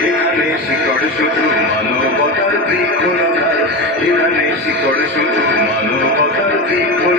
এখানে শিকড় শুধু মানবতার বৃক্ষরোপণ এখানে শিকড় শুধু মানবতার বৃক্ষরোপণ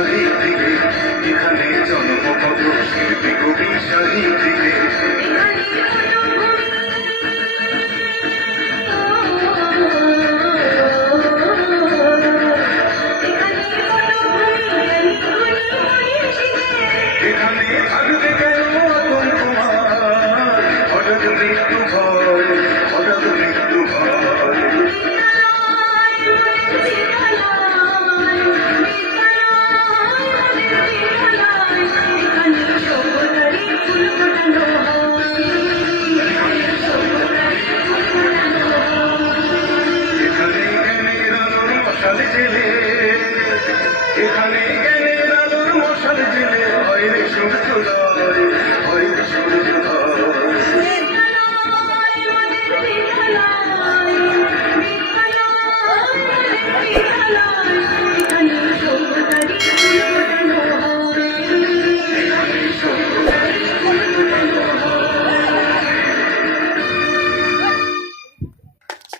alegria,